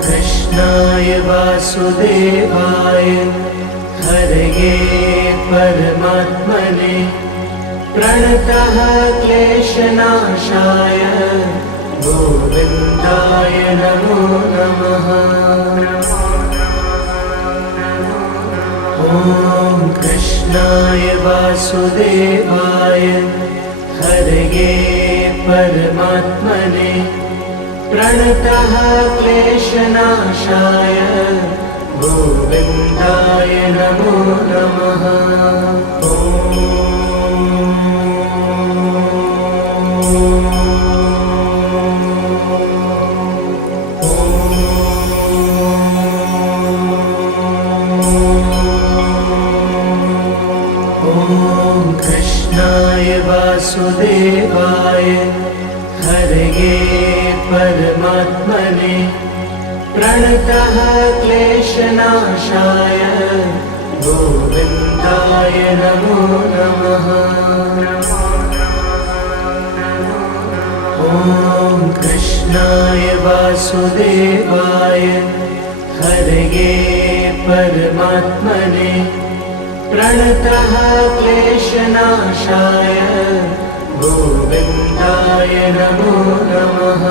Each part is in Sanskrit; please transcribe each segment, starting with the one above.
कृष्णाय वासुदेवाय हरये परमात्मने प्रणतः क्लेशनाशाय गोविन्दाय नमो नमः। ॐ कृष्णाय वासुदेवाय हरये परमात्मने प्रणतः क्लेशनाशाय गोविन्दाय नमो नमः। ॐ कृष्णाय वासुदेवाय हरये परमात्मने प्रणतः क्लेशनाशाय गोविन्दाय नमो नमः। ॐ कृष्णाय वासुदेवाय हरये परमात्मने प्रणतः क्लेशनाशाय गोविन्दाय नमो नमः।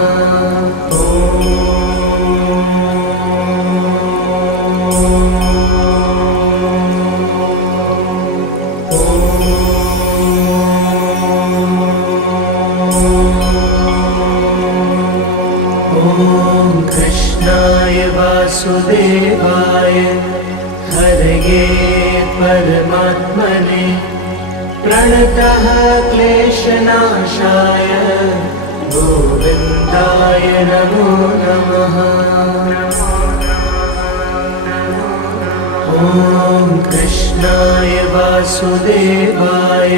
ॐ कृष्णाय वासुदेवाय हरये परमात्मने प्रणतः क्लेशनाशाय गोविन्दाय नमो नमः। ॐ कृष्णाय वासुदेवाय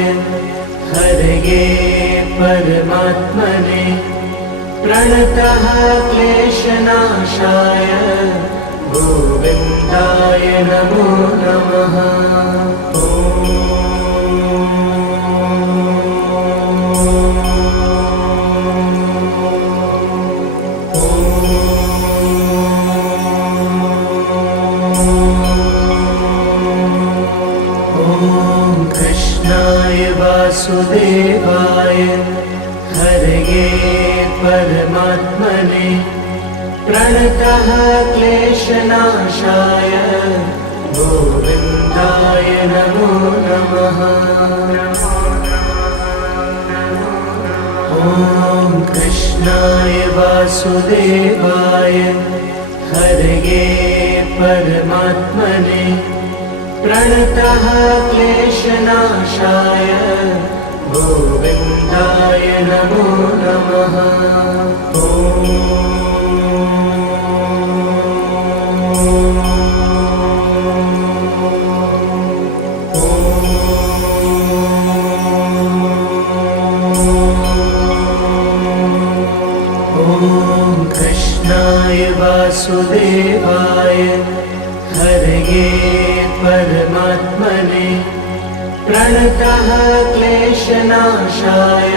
हरये परमात्मने प्रणतः क्लेशनाशाय गोविन्दाय नमो नमः। ॐ कृष्णाय वासुदेवाय हरये परमात्मने प्रणतः क्लेशनाशाय गोविन्दाय नमो नमः। ॐ कृष्णाय वासुदेवाय हरये परमात्मने प्रणतः क्लेशनाशाय गोविन्दाय नमो नमः। ॐ कृष्णाय वासुदेवाय हरये परमात्मने प्रणतः क्लेशनाशाय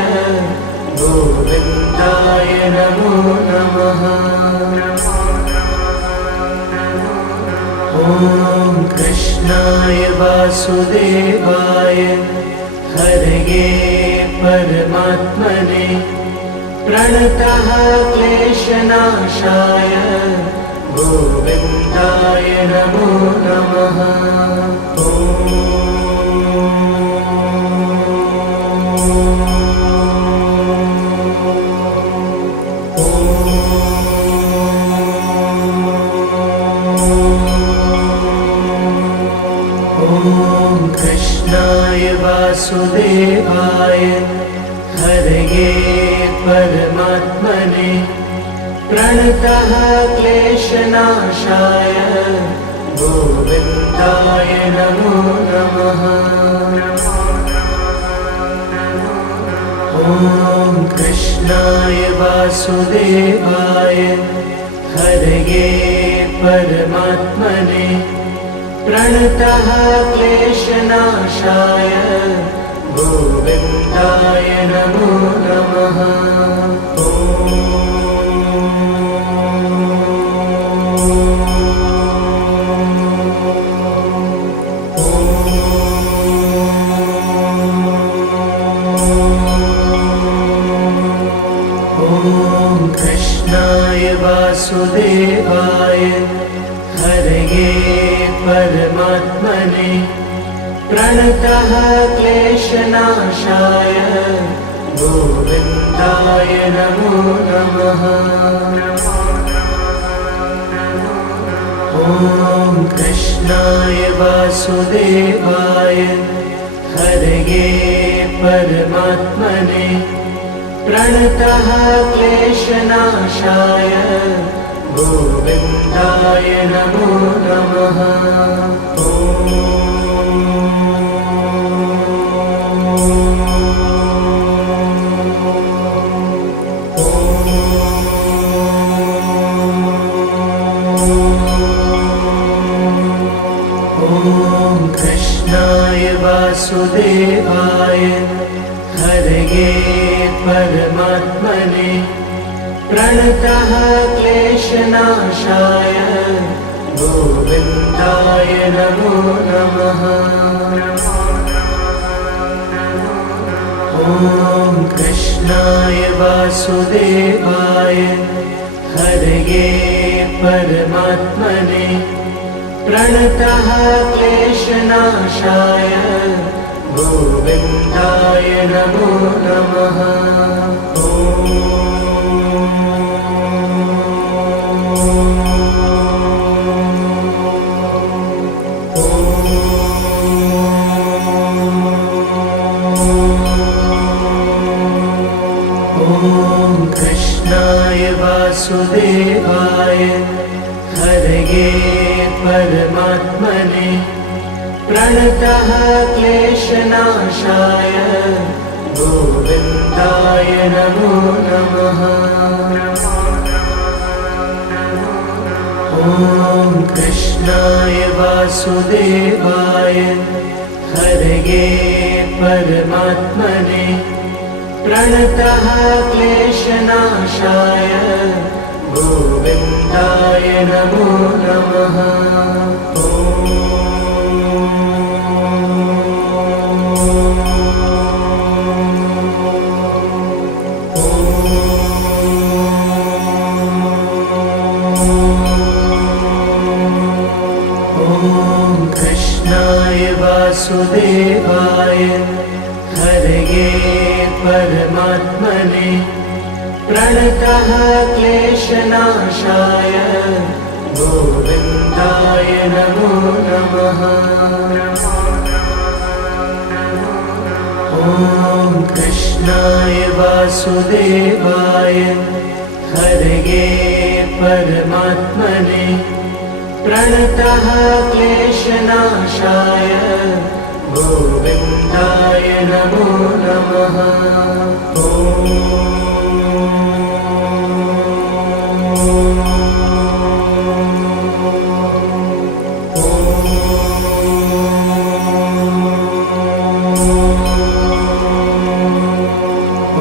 गोविन्दाय नमो नमः। ॐ कृष्णाय वासुदेवाय हरये परमात्मने प्रणतः क्लेशनाशाय गोविन्दाय नमो नमः। ॐ कृष्णाय वासुदेवाय हरये परमात्मने प्रणतः क्लेशनाशाय गोविन्दाय नमो नमः। ॐ कृष्णाय वासुदेवाय हरये परमात्मने प्रणतः क्लेशनाशाय गोविन्दाय नमो नमः। ॐ कृष्णाय वासुदेवाय हरये परमात्मने प्रणतः क्लेशनाशाय गोविन्दाय नमो नमः। ॐ कृष्णाय वासुदेवाय हरये परमात्मने प्रणतः क्लेशनाशाय गोविन्दाय नमो नमः। ॐ कृष्णाय वासुदेवाय हरये परमात्मने प्रणतः क्लेशनाशाय गोविन्दाय नमो नमः। ॐ कृष्णाय वासुदेवाय हरये परमात्मने प्रणतः क्लेशनाशाय गोविन्दाय नमो नमः। ॐ कृष्णाय वासुदेवाय हरये परमात्मने प्रणतः क्लेशनाशाय गोविन्दाय नमो नमः। ॐ कृष्णाय वासुदेवाय हरये परमात्मने प्रणतः क्लेशनाशाय गोविन्दाय नमो नमः। ॐ कृष्णाय वासुदेवाय हरये परमात्मने प्रणतः क्लेशनाशाय गोविन्दाय नमो नमः। ॐ कृष्णाय वासुदेवाय हरये परमात्मने प्रणतः क्लेशनाशाय गोविन्दाय नमो नमः।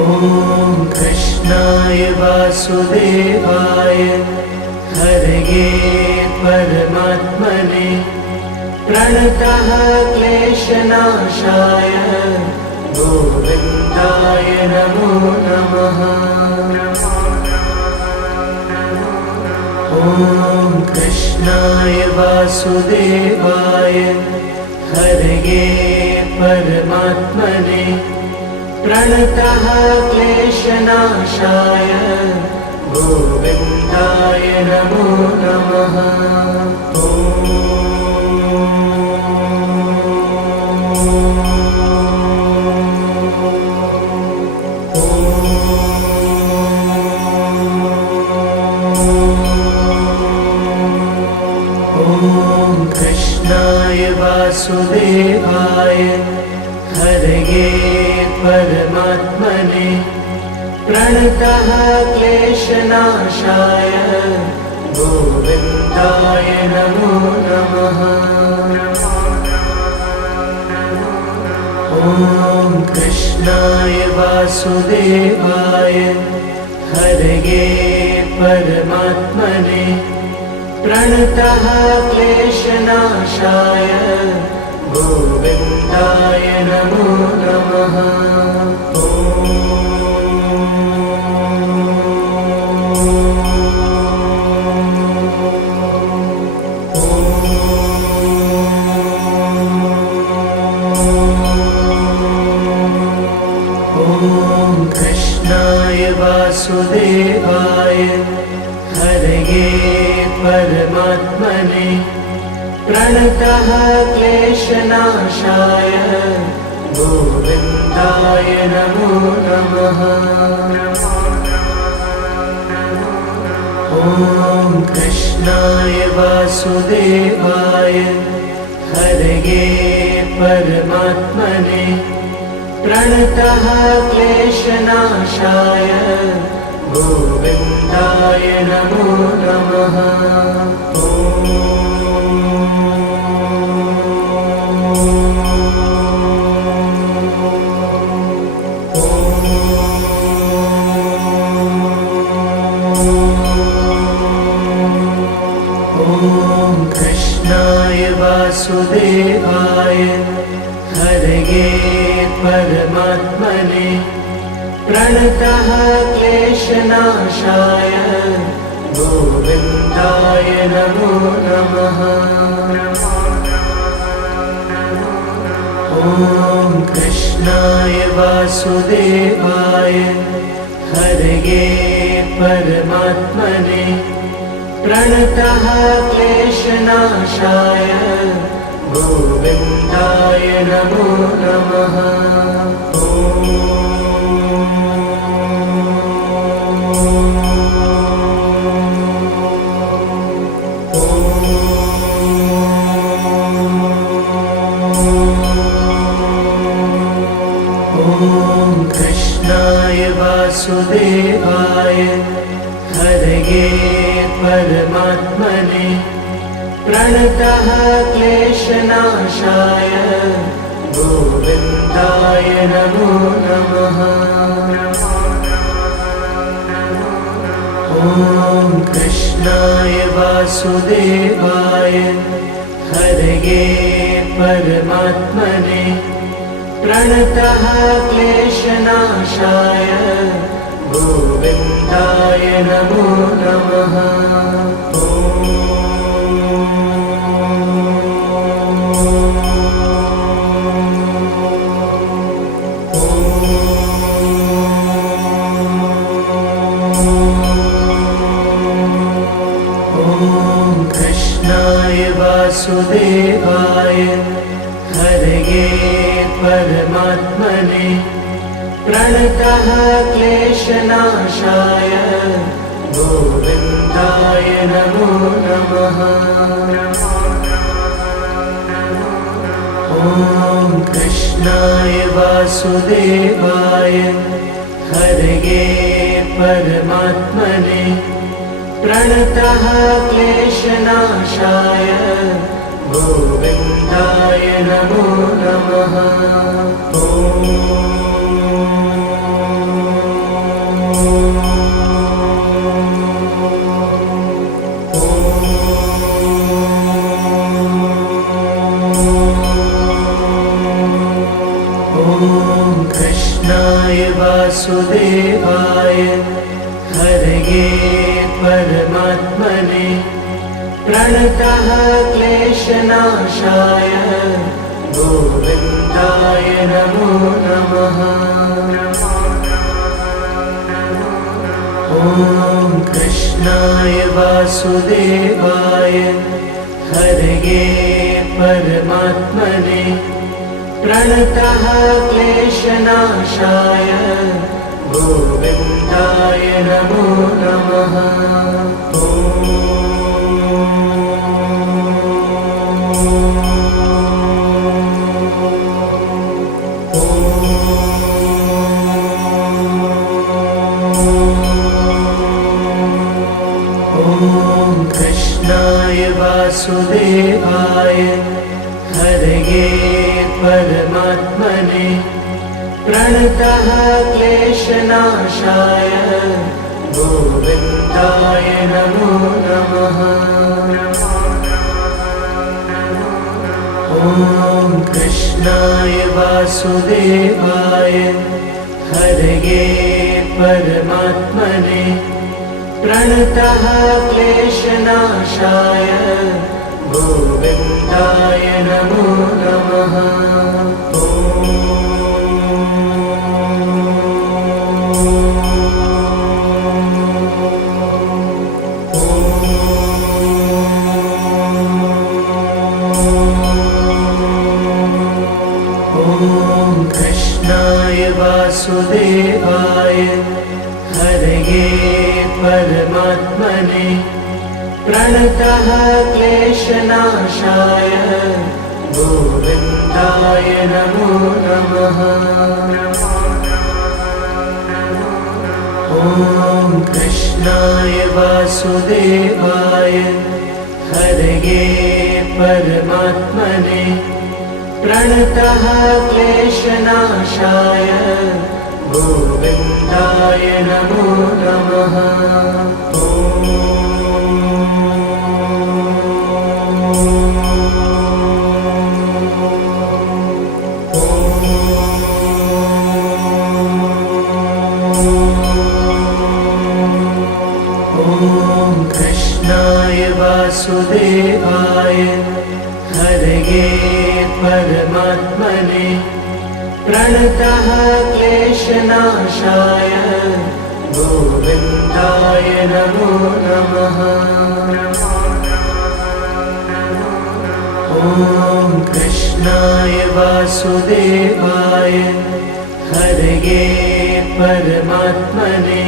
ॐ कृष्णाय वासुदेवाय हरये परमात्मने प्रणतः क्लेशनाशाय गोविन्दाय नमो नमः। ॐ कृष्णाय वासुदेवाय हरये परमात्मने प्रणतः क्लेशनाशाय गोविन्दाय नमो नमः। ॐ कृष्णाय वासुदेवाय हरये परमात्मने प्रणतः क्लेशनाशाय गोविन्दाय नमो नमः। ॐ कृष्णाय वासुदेवाय हरये परमात्मने प्रणतः क्लेशनाशाय गोविन्दाय नमो नमः। ॐ कृष्णाय वासुदेवाय हरये परमात्मने प्रणतः क्लेशनाशाय गोविन्दाय नमो नमः। ॐ कृष्णाय वासुदेवाय हरये परमात्मने प्रणतः क्लेशनाशाय गोविन्दाय नमो नमः। ॐ कृष्णाय वासुदेवाय हरये परमात्मने प्रणतः क्लेशनाशाय गोविन्दाय नमो नमः। ॐ कृष्णाय वासुदेवाय हरये परमात्मने प्रणतः क्लेशनाशाय गोविन्दाय नमो नमः। ॐ कृष्णाय वासुदेवाय हरये परमात्मने प्रणतः क्लेशनाशाय गोविन्दाय नमो नमः। ॐ कृष्णाय वासुदेवाय हरये परमात्मने प्रणतः क्लेशनाशाय गोविन्दाय नमो नमः। ॐ कृष्णाय वासुदेवाय हरये परमात्मने प्रणतः क्लेशनाशाय गोविन्दाय नमो नमः। ॐ कृष्णाय वासुदेवाय हरये परमात्मने प्रणतः क्लेशनाशाय गोविन्दाय नमो नमः। ॐ कृष्णाय वासुदेवाय हरये परमात्मने प्रणतः क्लेशनाशाय गोविन्दाय नमो नमः। ॐ कृष्णाय वासुदेवाय हरये परमात्मने प्रणतः क्लेशनाशाय गोविन्दाय नमो नमः। ॐ कृष्णाय वासुदेवाय हरये परमात्मने प्रणतः क्लेशनाशाय गोविन्दाय नमो नमः। ॐ कृष्णाय वासुदेवाय हरये परमात्मने प्रणतः क्लेशनाशाय गोविन्दाय नमो नमः। कृष्णाय वासुदेवाय हरये परमात्मने प्रणतः क्लेशनाशाय गोविन्दाय नमो नमः। ॐ कृष्णाय वासुदेवाय हरये परमात्मने प्रणतः क्लेशनाशाय गोविन्दाय नमो नमः। कृष्णाय वासुदेवाय हरये परमात्मने प्रणतः क्लेशनाशाय गोविन्दाय नमो नमः। ॐ कृष्णाय वासुदेवाय हरये परमात्मने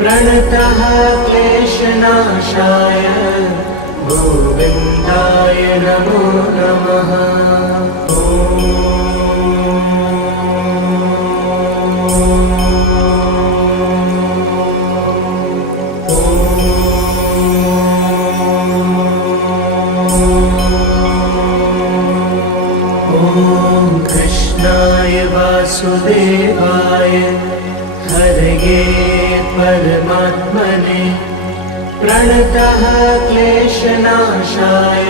प्रणतः क्लेशनाशाय गोविन्दाय नमो नमः। कृष्णाय वासुदेवाय हरये परमात्मने प्रणतः क्लेशनाशाय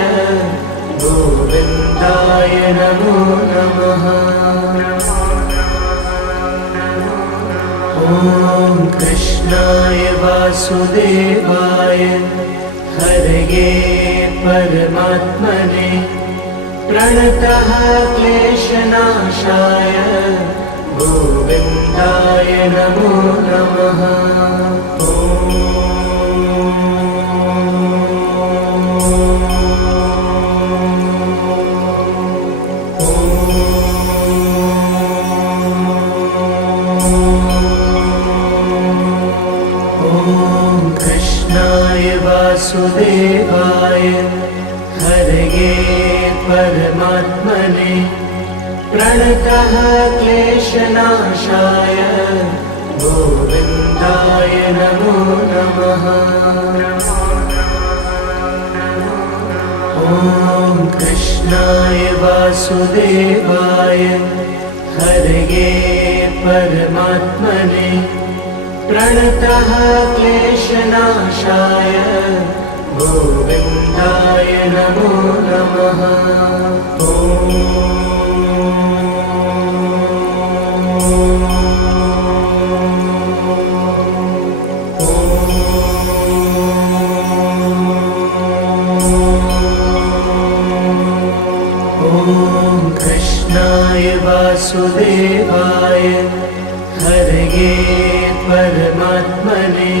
गोविन्दाय नमो नमः। ॐ कृष्णाय वासुदेवाय हरये परमात्मने प्रणतः क्लेशनाशाय गोविन्दाय नमो नमः। कृष्णाय वासुदेवाय हरये परमात्मने प्रणतः क्लेशनाशाय गोविन्दाय नमो नमः। ॐ कृष्णाय वासुदेवाय हरये परमात्मने प्रणतः क्लेशनाशाय गोविन्दाय नमो नमः। कृष्णाय वासुदेवाय हरये परमात्मने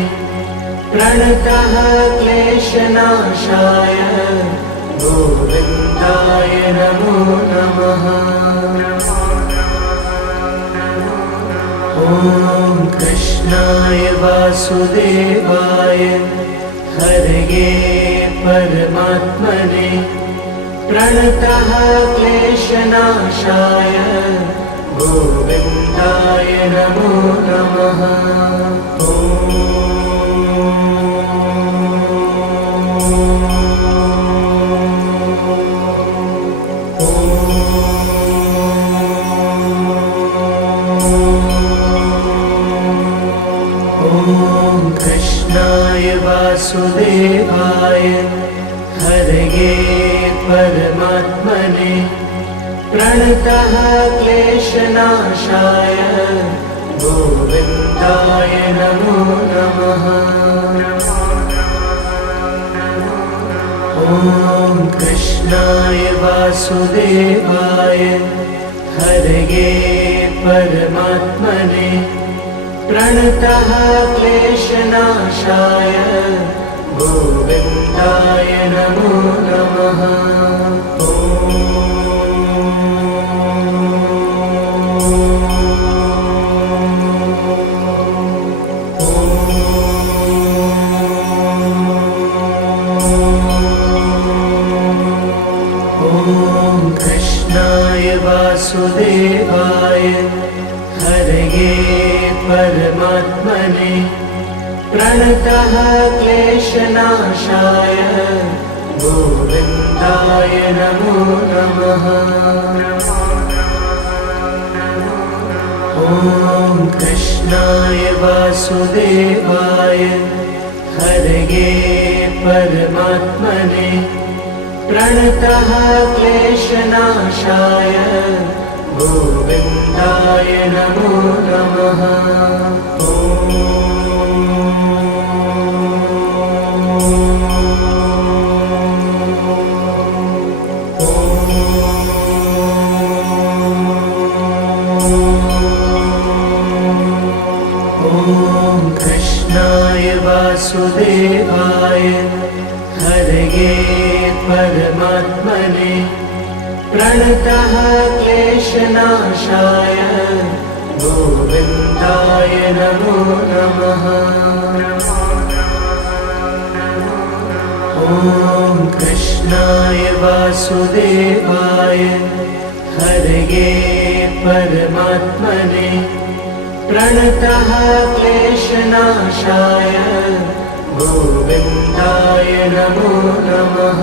प्रणतः क्लेशनाशाय गोविन्दाय नमो नमः। ॐ कृष्णाय वासुदेवाय हरये परमात्मने प्रणतः क्लेशनाशाय गोविन्दाय नमो नमः। ॐ ॐ कृष्णाय वासुदेवाय हरये परमात्मने प्रणतः क्लेशनाशाय गोविन्दाय नमो नमः। ॐ कृष्णाय वासुदेवाय हरये परमात्मने प्रणतः क्लेशनाशाय गोविन्दाय नमो नमः। ॐ कृष्णाय वासुदेवाय हरये परमात्मने प्रणतः क्लेशनाशाय गोविन्दाय नमो नमः। ॐ कृष्णाय वासुदेवाय हरये परमात्मने प्रणतः क्लेशनाशाय गोविन्दाय नमो नमः। ॐ कृष्णाय वासुदेवाय हरये परमात्मने प्रणतः क्लेशनाशाय गोविन्दाय नमो नमः। ॐ कृष्णाय वासुदेवाय हरये परमात्मने प्रणतः क्लेशनाशाय गोविन्दाय नमो नमः।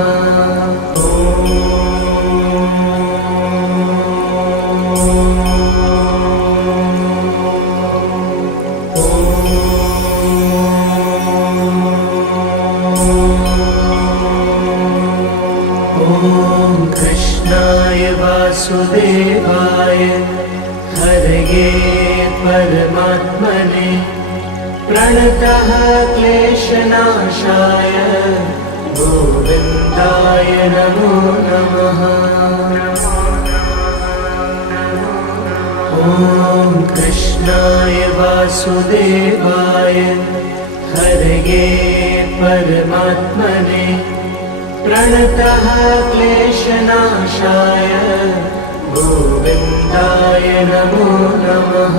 ॐ कृष्णाय वासुदेवाय हरये परमात्मने प्रणतः क्लेशनाशाय गोविन्दाय नमो नमः। ॐ कृष्णाय वासुदेवाय हरये परमात्मने प्रणतः क्लेशनाशाय गोविन्दाय नमो नमः।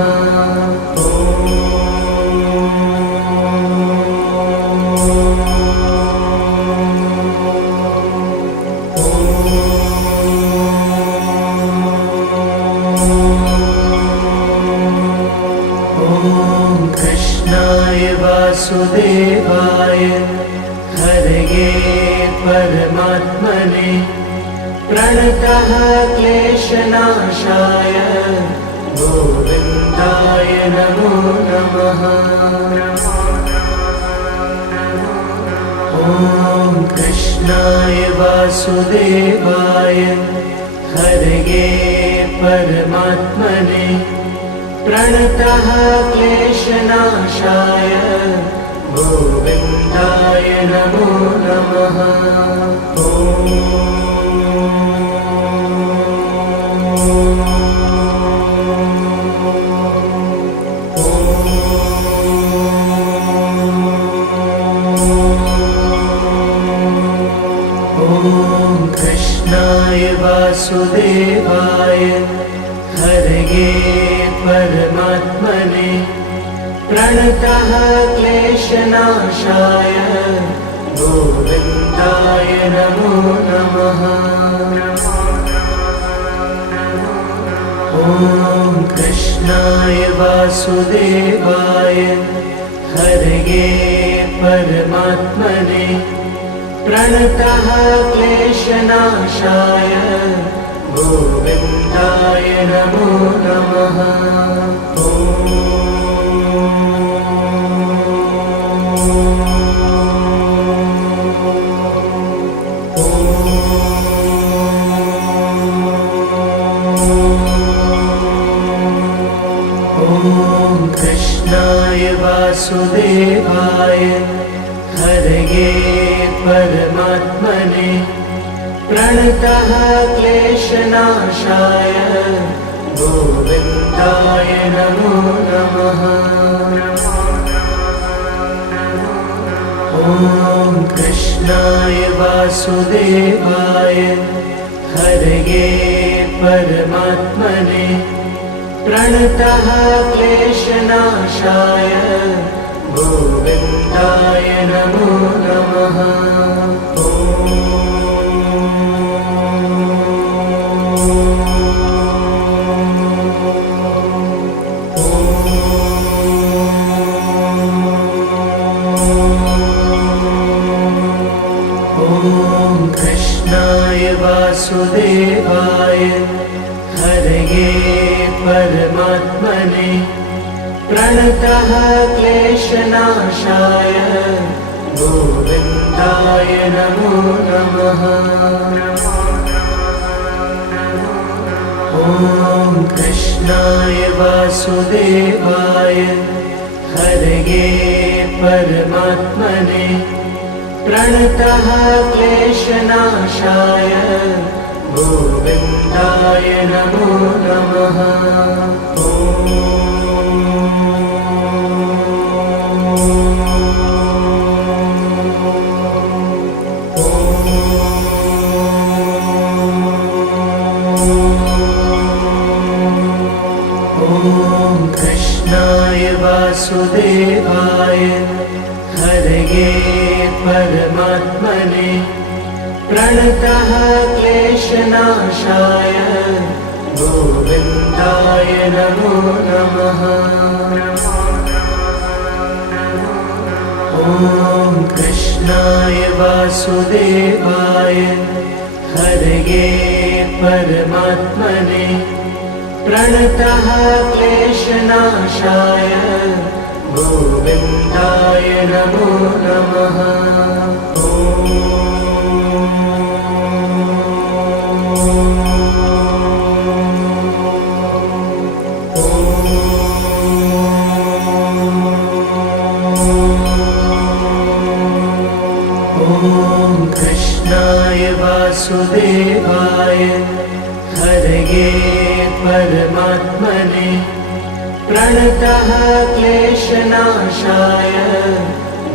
ॐ कृष्णाय वासुदेवाय हरये परमात्मने प्रणतः क्लेशनाशाय गोविन्दाय नमो नमः। ॐ कृष्णाय वासुदेवाय हरये परमात्मने प्रणतः क्लेशनाशाय गोविन्दाय नमो नमः। ॐ कृष्णाय वासुदेवाय हरये परमात्मने प्रणतः क्लेशनाशाय गोविन्दाय नमो नमः। ॐ कृष्णाय वासुदेवाय हरये परमात्मने प्रणतः क्लेशनाशाय गोविन्दाय नमो नमः। ॐ कृष्णाय वासुदेवाय हरये परमात्मने प्रणतः क्लेशनाशाय गोविन्दाय नमो नमः। ॐ कृष्णाय वासुदेवाय हरये परमात्मने प्रणतः क्लेशनाशाय गोविन्दाय नमो नमः। ॐ कृष्णाय वासुदेवाय हरये परमात्मने प्रणतः क्लेशनाशाय गोविन्दाय नमो नमः। ॐ कृष्णाय वासुदेवाय हरये परमात्मने प्रणतः क्लेशनाशाय गोविन्दाय नमो नमः। ॐ कृष्णाय वासुदेवाय हरये परमात्मने प्रणतः क्लेशनाशाय गोविन्दाय नमो नमः। ॐ कृष्णाय वासुदेवाय हरये परमात्मने प्रणतः क्लेशनाशाय गोविन्दाय नमो नमः। ॐ कृष्णाय वासुदेवाय हरये परमात्मने प्रणतः क्लेशनाशाय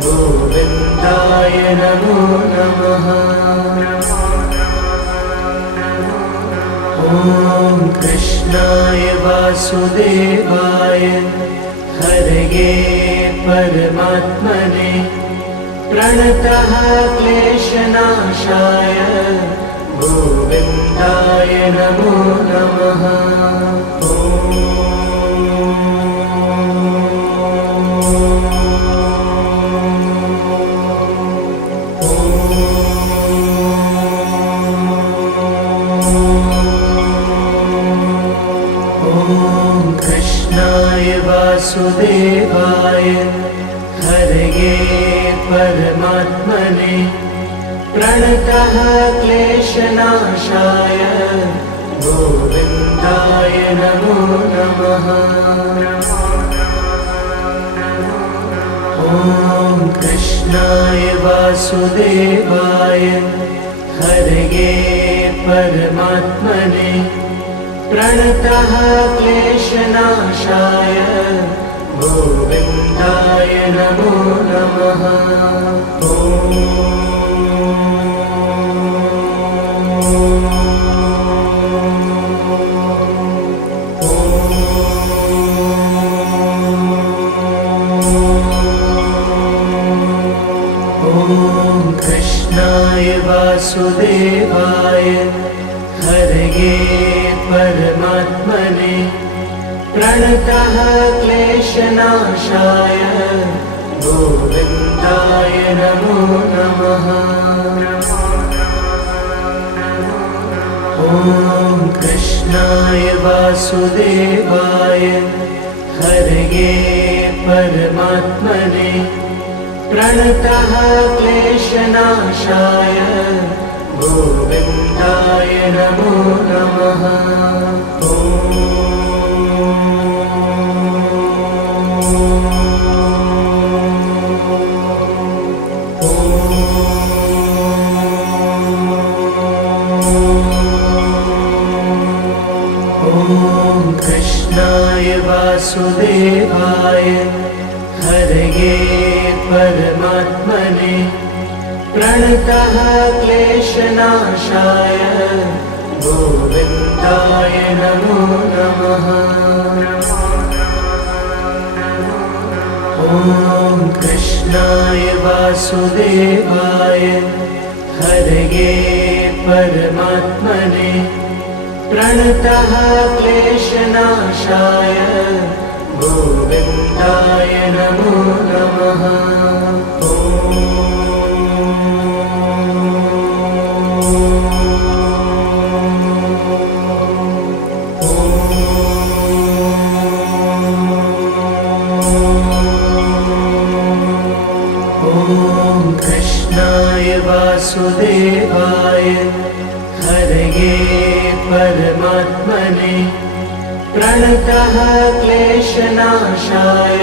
गोविन्दाय नमो नमः। ॐ कृष्णाय वासुदेवाय हरये परमात्मने प्रणतः क्लेशनाशाय गोविन्दाय नमो नमः। ॐ कृष्णाय वासुदेवाय हरये परमात्मने प्रणतः क्लेशनाशाय गोविन्दाय नमो नमः। ॐ कृष्णाय वासुदेवाय हरये परमात्मने प्रणतः क्लेशनाशाय गोविन्दाय नमो नमः। ॐ कृष्णाय वासुदेवाय हरये परमात्मने प्रणतः क्लेशनाशाय गोविन्दाय नमो नमः। ॐ कृष्णाय वासुदेवाय हरये परमात्मने प्रणतः क्लेशनाशाय गोविन्दाय नमो नमः। ॐ कृष्णाय वासुदेवाय हरये परमात्मने प्रणतः क्लेशनाशाय गोविन्दाय नमो नमः। ॐ कृष्णाय वासुदेवाय हरये परमात्मने प्रणतः क्लेशनाशाय गोविन्दाय नमो नमः। ॐ कृष्णाय वासुदेवाय हरये परमात्मने प्रणतः क्लेशनाशाय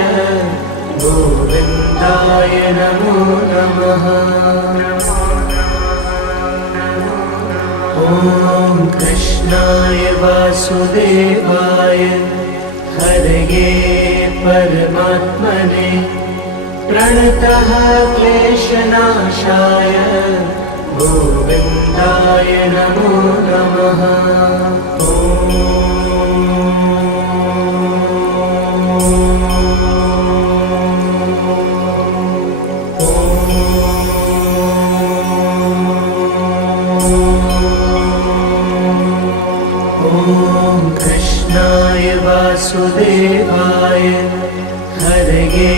गोविन्दाय नमो नमः। ॐ कृष्णाय वासुदेवाय हरये परमात्मने प्रणतः क्लेशनाशाय गोविन्दाय नमो नमः। ॐ कृष्णाय वासुदेवाय हरये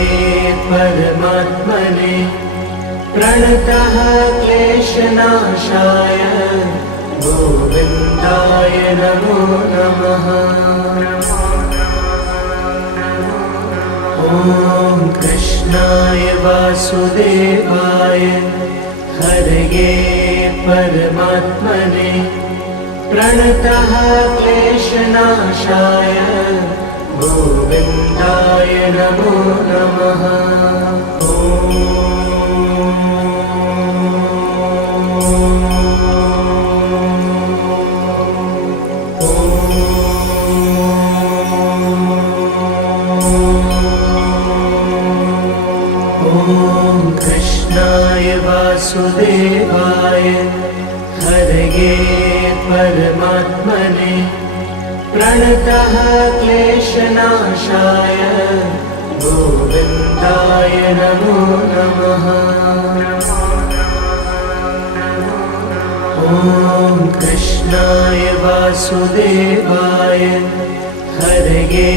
परमात्मने प्रणतः क्लेशनाशाय गोविन्दाय नमो नमः। ॐ कृष्णाय वासुदेवाय हरये परमात्मने प्रणतः क्लेशनाशाय गोविन्दाय नमो नमः। ॐ कृष्णाय वासुदेवाय हरये परमात्मने प्रणतः क्लेशनाशाय गोविन्दाय नमो नमः। ॐ कृष्णाय वासुदेवाय हरये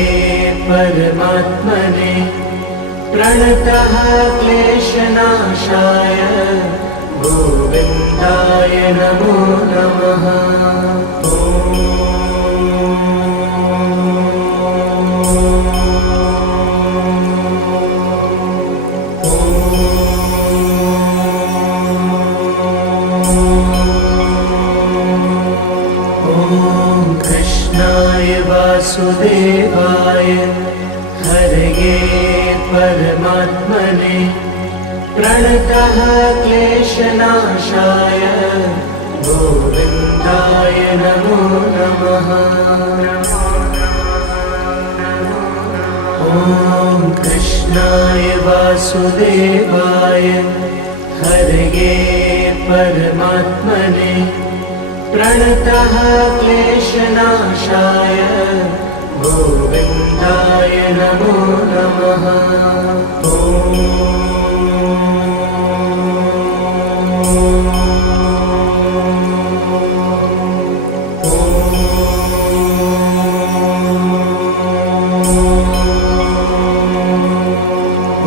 परमात्मने प्रणतः क्लेशनाशाय गोविन्दाय नमो नमः। ॐ कृष्णाय वासुदेवाय हरये परमात्मने प्रणतः क्लेशनाशाय गोविन्दाय नमो नमः। ॐ कृष्णाय वासुदेवाय हरये परमात्मने प्रणतः क्लेशनाशाय गोविन्दाय नमो नमः।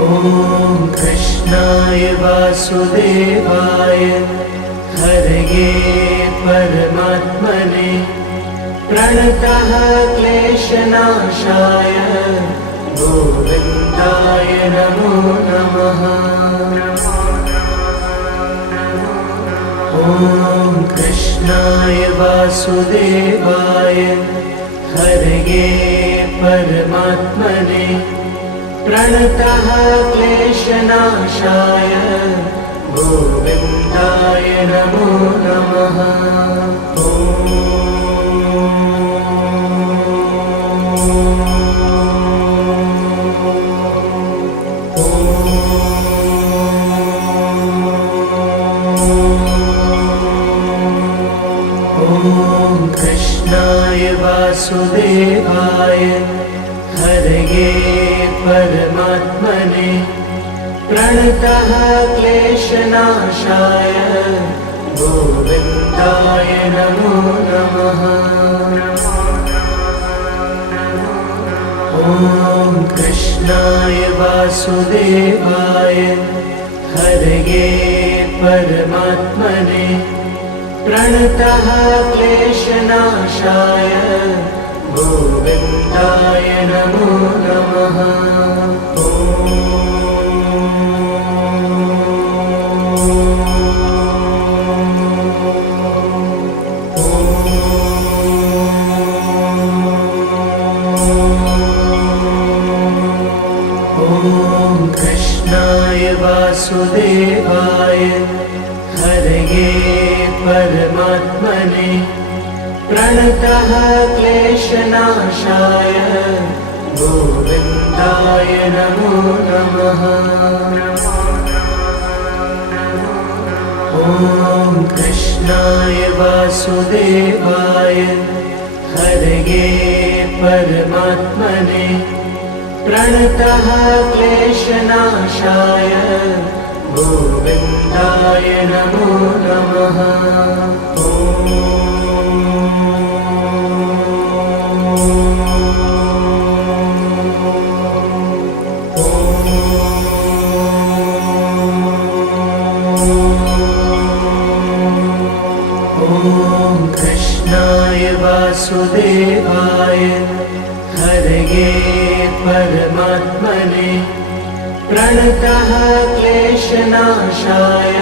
ॐ कृष्णाय वासुदेवाय हरये परमात्मने प्रणतः क्लेशनाशाय गोविन्दाय नमो नमः। कृष्णाय वासुदेवाय हरये परमात्मने प्रणतः क्लेशनाशाय गोविन्दाय नमो नमः। कृष्णाय वासुदेवाय हरये परमात्मने प्रणतः क्लेशनाशाय गोविन्दाय नमो नमः। ॐ कृष्णाय वासुदेवाय हरये परमात्मने प्रणतः क्लेशनाशाय गोविन्दाय नमो नमः। ॐ कृष्णाय वासुदेवाय हरये परमात्मने प्रणतः क्लेशनाशाय गोविन्दाय नमो नमः। ॐ कृष्णाय वासुदेवाय हरये परमात्मने प्रणतः क्लेशनाशाय गोविन्दाय नमो नमः। ॐ कृष्णाय वासुदेवाय हरये परमात्मने प्रणतः क्लेशनाशाय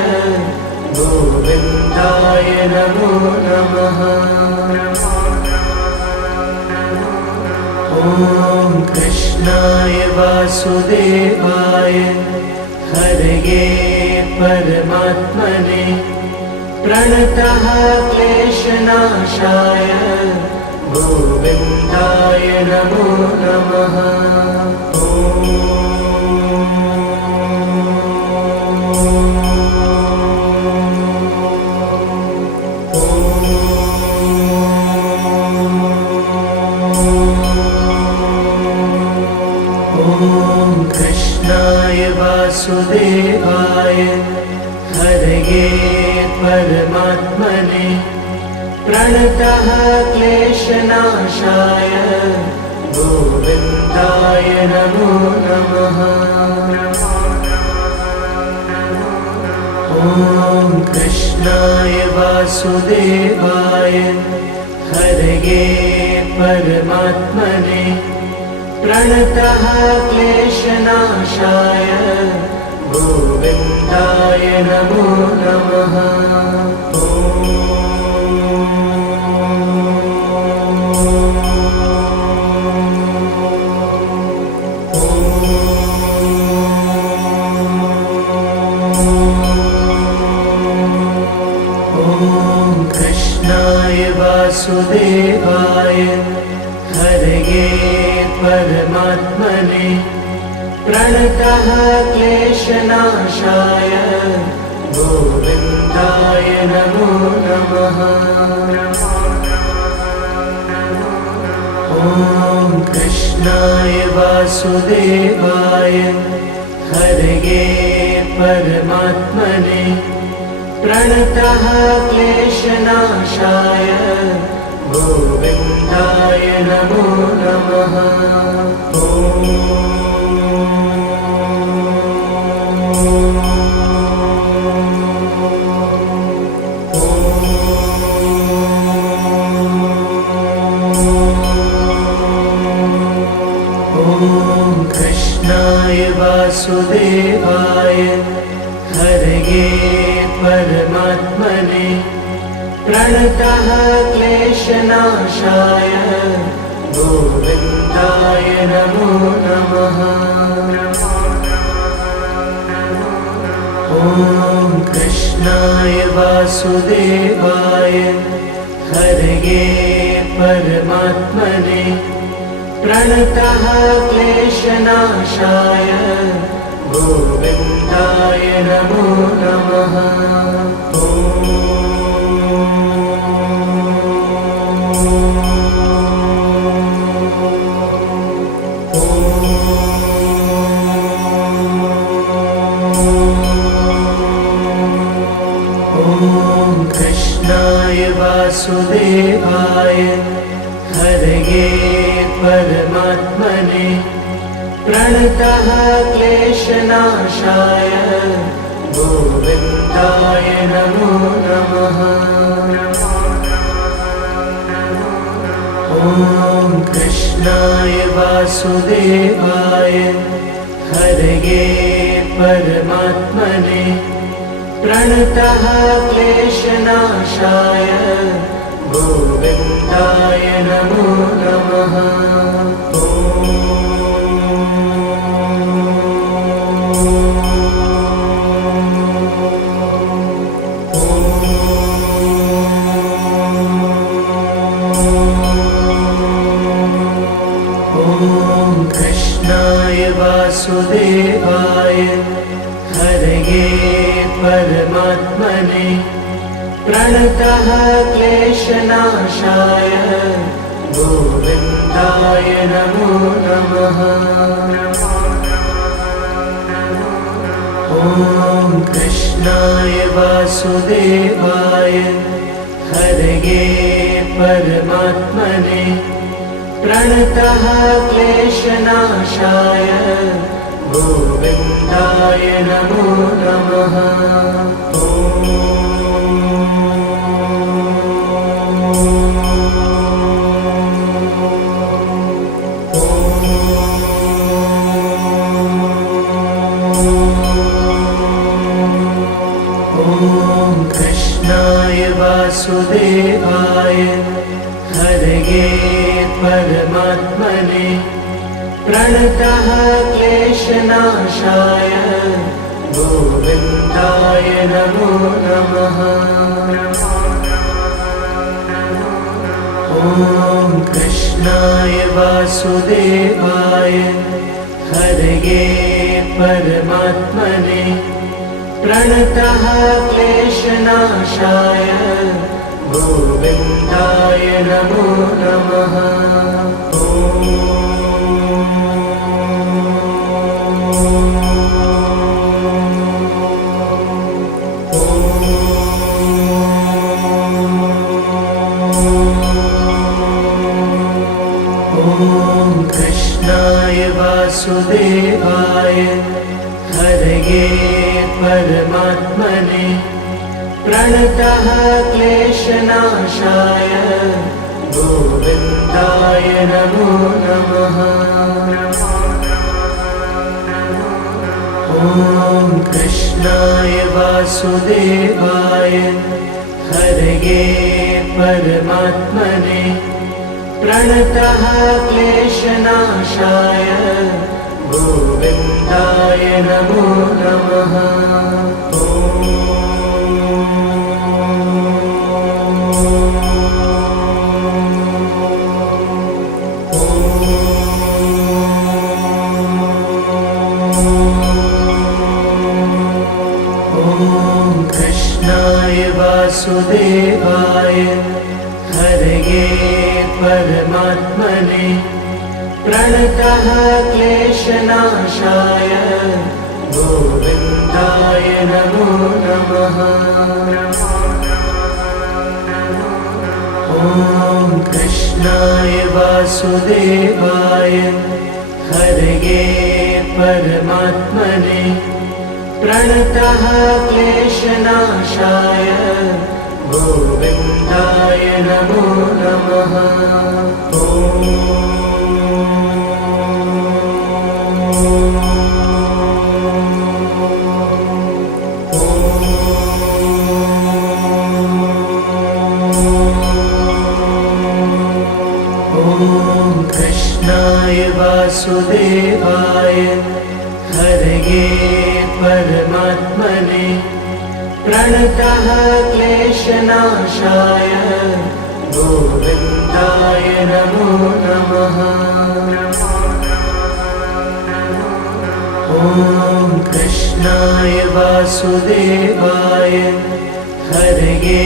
गोविन्दाय नमो नमः। ॐ कृष्णाय वासुदेवाय हरये परमात्मने प्रणतः क्लेशनाशाय गोविन्दाय नमो नमः। ॐ कृष्णाय वासुदेवाय हरये परमात्मने प्रणतः क्लेशनाशाय गोविन्दाय नमो नमः। ॐ कृष्णाय वासुदेवाय हरये परमात्मने प्रणतः क्लेशनाशाय गोविन्दाय नमो नमः। ॐ कृष्णाय वासुदेवाय हरये परमात्मने प्रणतः क्लेशनाशाय गोविन्दाय नमो नमः। ॐ कृष्णाय वासुदेवाय हरये परमात्मने प्रणतः क्लेशनाशाय गोविन्दाय नमो नमः। कृष्णाय वासुदेवाय हरये परमात्मने प्रणतः क्लेशनाशाय गोविन्दाय नमो नमः। ॐ कृष्णाय वासुदेवाय हरये परमात्मने प्रणतः क्लेशनाशाय गोविन्दाय नमो नमः। ॐ कृष्णाय वासुदेवाय हरये परमात्मने प्रणतः क्लेशनाशाय गोविन्दाय नमो नमः। ॐ कृष्णाय वासुदेवाय हरये परमात्मने प्रणतः क्लेशनाशाय गोविन्दाय नमो नमः। ॐ कृष्णाय वासुदेवाय हरये परमात्मने प्रणतः क्लेशनाशाय गोविन्दाय नमो नमः। ॐ कृष्णाय वासुदेवाय हरये परमात्मने प्रणतः क्लेशनाशाय गोविन्दाय नमो नमः। ॐ कृष्णाय वासुदेवाय हरये परमात्मने प्रणतः क्लेशनाशाय गोविन्दाय नमो नमः। ॐ कृष्णाय वासुदेवाय हरये परमात्मने प्रणतः क्लेशनाशाय गोविन्दाय नमो नमः। ॐ कृष्णाय वासुदेवाय हरये परमात्मने प्रणतः क्लेशनाशाय गोविन्दाय नमो नमः। ॐ कृष्णाय वासुदेवाय हरये परमात्मने प्रणतः क्लेशनाशाय गोविन्दाय नमो नमः। ॐ कृष्णाय वासुदेवाय हरये परमात्मने प्रणतः क्लेशनाशाय गोविन्दाय नमो नमः। ॐ कृष्णाय वासुदेवाय हरये परमात्मने प्रणतः क्लेशनाशाय गोविन्दाय नमो नमः। ॐ प्रणतः क्लेशनाशाय गोविन्दाय नमो नमः। ॐ कृष्णाय वासुदेवाय हरये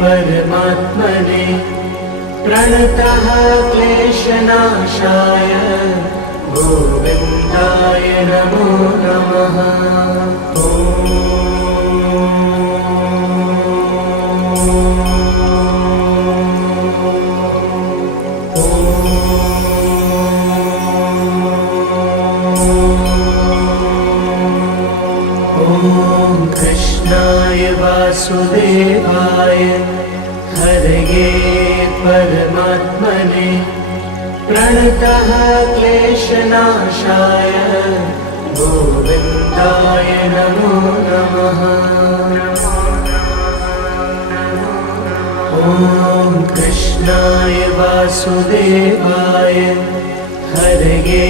परमात्मने प्रणतः क्लेशनाशाय गोविन्दाय नमो नमः। ॐ कृष्णाय वासुदेवाय हरये परमात्मने प्रणतः क्लेशनाशाय गोविन्दाय नमो नमः। ॐ कृष्णाय वासुदेवाय हरये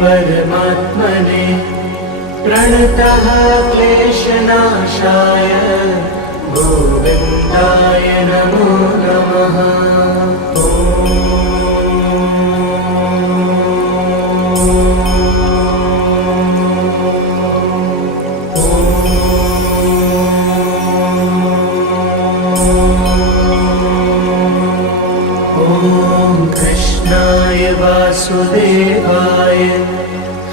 परमात्मने प्रणतः क्लेशनाशाय गोविन्दाय नमो नमः। ॐ कृष्णाय वासुदेवाय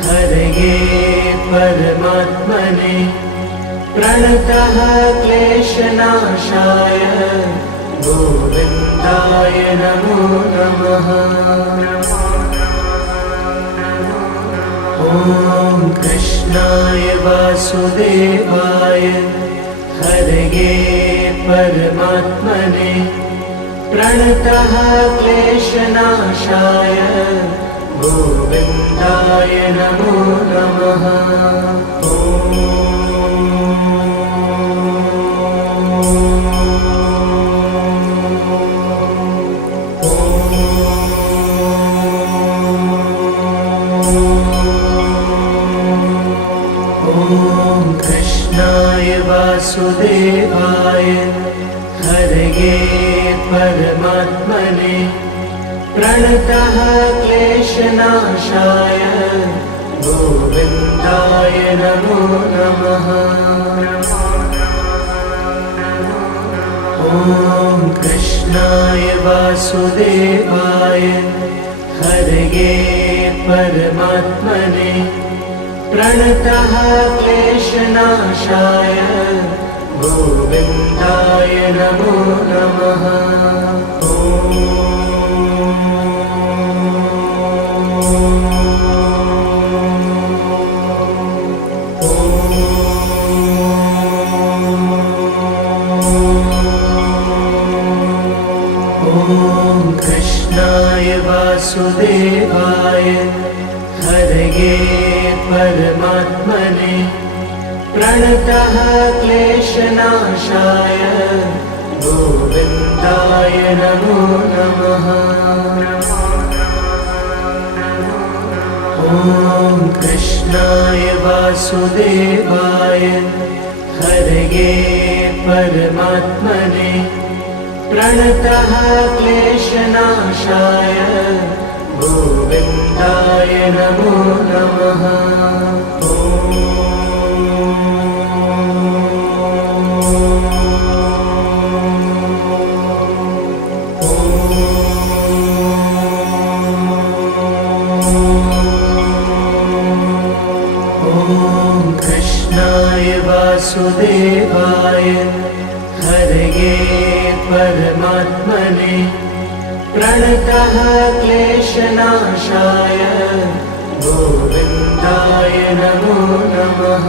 हरये परमात्मने प्रणतः क्लेशनाशाय गोविन्दाय नमो नमः। ॐ कृष्णाय वासुदेवाय हरये परमात्मने प्रणतः क्लेशनाशाय गोविन्दाय नमो नमः। ॐ कृष्णाय वासुदेवाय हरये परमात्मने प्रणतः क्लेशनाशाय गोविन्दाय नमो नमः। ॐ कृष्णाय वासुदेवाय हरये परमात्मने प्रणतः क्लेशनाशाय गोविन्दाय नमो नमः। ॐ कृष्णाय वासुदेवाय हरये परमात्मने प्रणतः क्लेशनाशाय गोविन्दाय नमो नमः। ॐ कृष्णाय वासुदेवाय हरये परमात्मने प्रणतः क्लेशनाशाय गोविन्दाय नमो नमः। ॐ कृष्णाय वासुदेवाय हरये परमात्मने प्रणतः क्लेशनाशाय गोविन्दाय नमो नमः।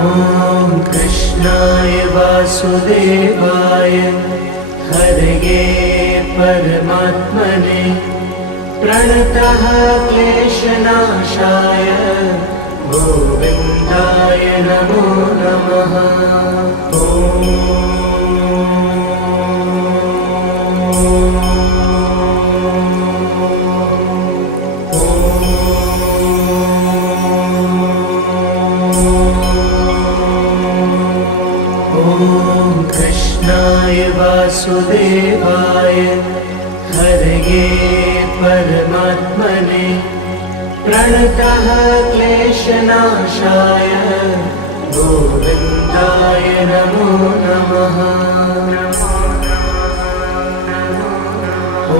ॐ कृष्णाय वासुदेवाय हरये परमात्मने प्रणतः क्लेशनाशाय गोविन्दाय नमो नमः। ॐ वासुदेवाय हरये परमात्मने प्रणतः क्लेशनाशाय गोविन्दाय नमो नमः।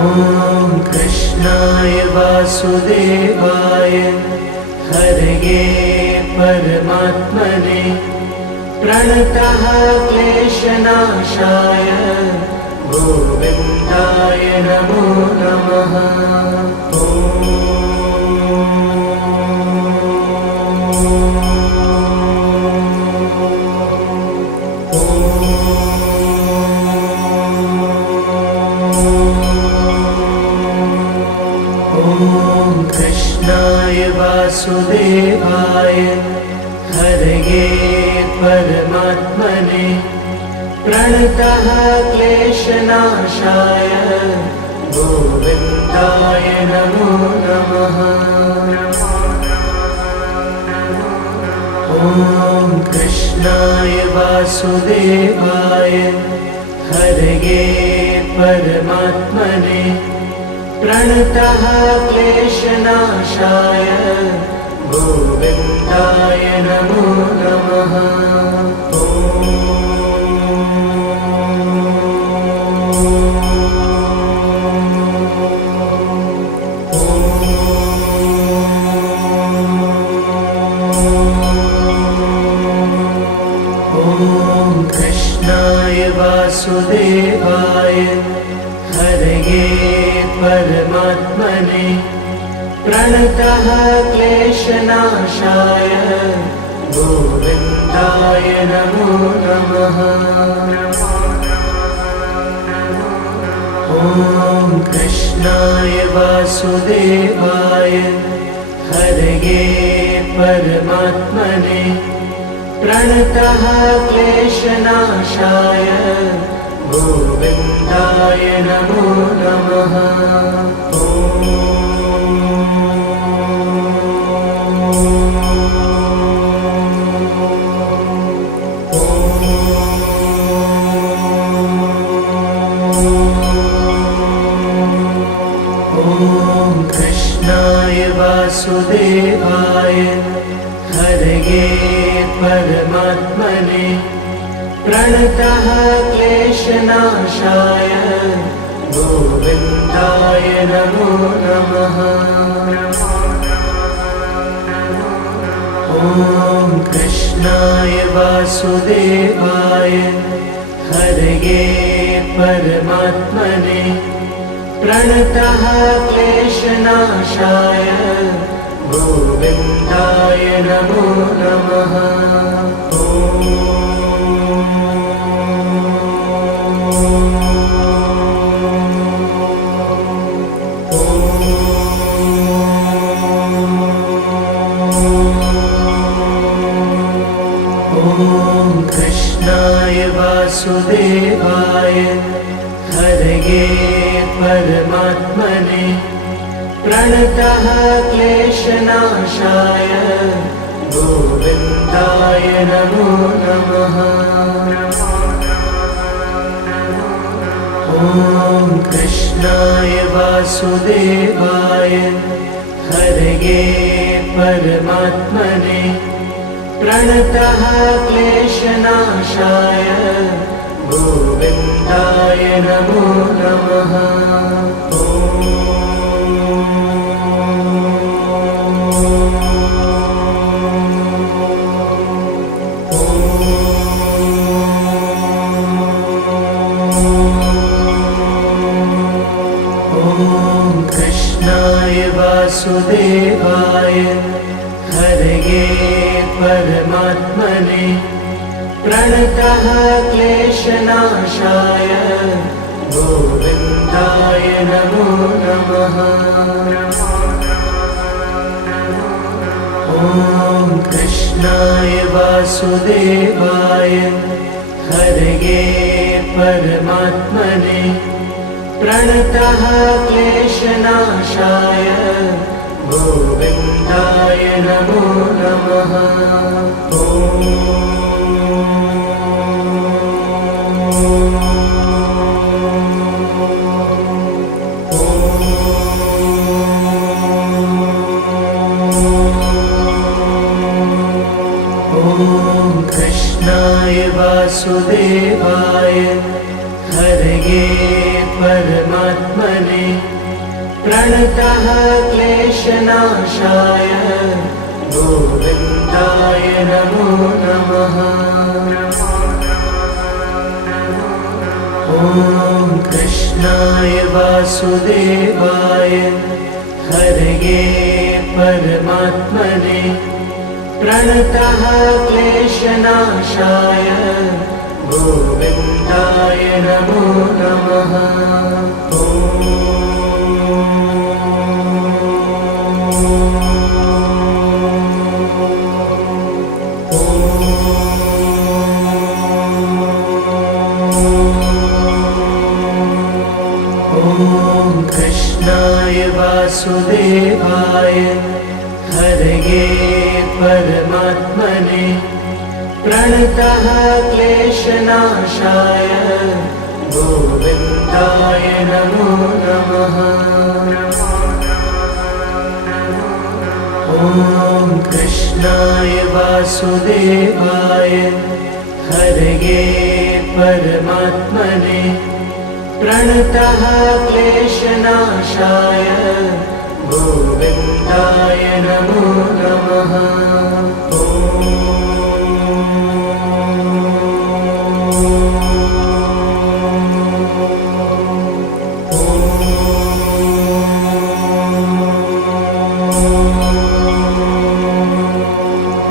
ॐ कृष्णाय वासुदेवाय हरये परमात्मने प्रणतः क्लेशनाशाय गोविन्दाय नमो नमः। कृष्णाय वासुदेवाय हरये परमात्मने प्रणतः क्लेशनाशाय गोविन्दाय नमो नमः। ॐ कृष्णाय वासुदेवाय हरये परमात्मने प्रणतः क्लेशनाशाय गोविन्दाय नमो नमः। ॐ कृष्णाय वासुदेवाय हरये परमात्मने प्रणतः क्लेशनाशाय गोविन्दाय नमो नमः। ॐ कृष्णाय वासुदेवाय हरये परमात्मने प्रणतः क्लेशनाशाय गोविन्दाय नमो नमः। ॐ कृष्णाय वासुदेवाय हरये परमात्मने प्रणतः क्लेशनाशाय गोविन्दाय नमो नमः। ॐ कृष्णाय वासुदेवाय हरये परमात्मने प्रणतः क्लेशनाशाय गोविन्दाय नमो नमः। ॐ कृष्णाय वासुदेवाय हरये परमात्मने प्रणतः क्लेशनाशाय गोविन्दाय नमो नमः। ॐ कृष्णाय वासुदेवाय हरये परमात्मने प्रणतः क्लेशनाशाय गोविन्दाय नमो नमः। कृष्णाय वासुदेवाय हरये परमात्मने प्रणतः क्लेशनाशाय गोविन्दाय नमो नमः। ॐ कृष्णाय वासुदेवाय हरये परमात्मने प्रणतः क्लेशनाशाय गोविन्दाय नमो नमः। ॐ वासुदेवाय हरये परमात्मने प्रणतः क्लेशनाशाय गोविन्दाय नमो नमः। ॐ कृष्णाय वासुदेवाय हरये परमात्मने प्रणतः क्लेशनाशाय गोविन्दाय नमो नमः। ॐ कृष्णाय वासुदेवाय हरये परमात्मने प्रणतः क्लेशनाशाय गोविन्दाय नमो नमः। ॐ कृष्णाय वासुदेवाय हरये परमात्मने प्रणतः क्लेशनाशाय गोविन्दाय नमो नमः।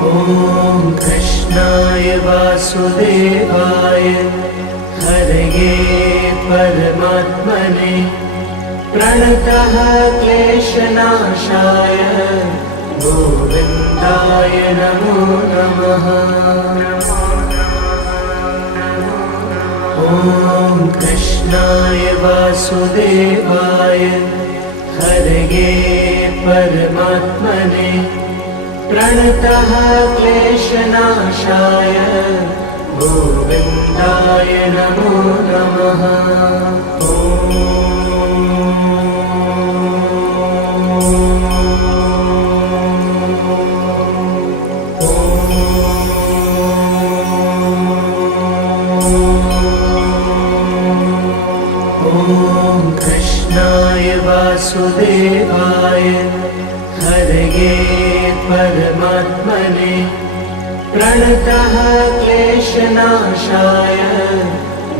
ॐ कृष्णाय वासुदेवाय हरये परमात्मने प्रणतः क्लेशनाशाय गोविन्दाय नमो नमः। ॐ कृष्णाय वासुदेवाय हरये परमात्मने प्रणतः क्लेशनाशाय गोविन्दाय नमो नमः। ॐ कृष्णाय वासुदेवाय हरये परमात्मने प्रणतः क्लेशनाशाय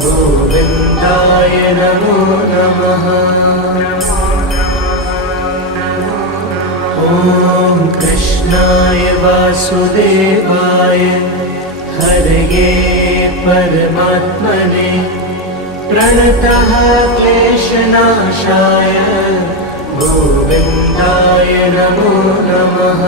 गोविन्दाय नमो नमः। ॐ कृष्णाय वासुदेवाय हरये परमात्मने प्रणतः क्लेशनाशाय गोविन्दाय नमो नमः।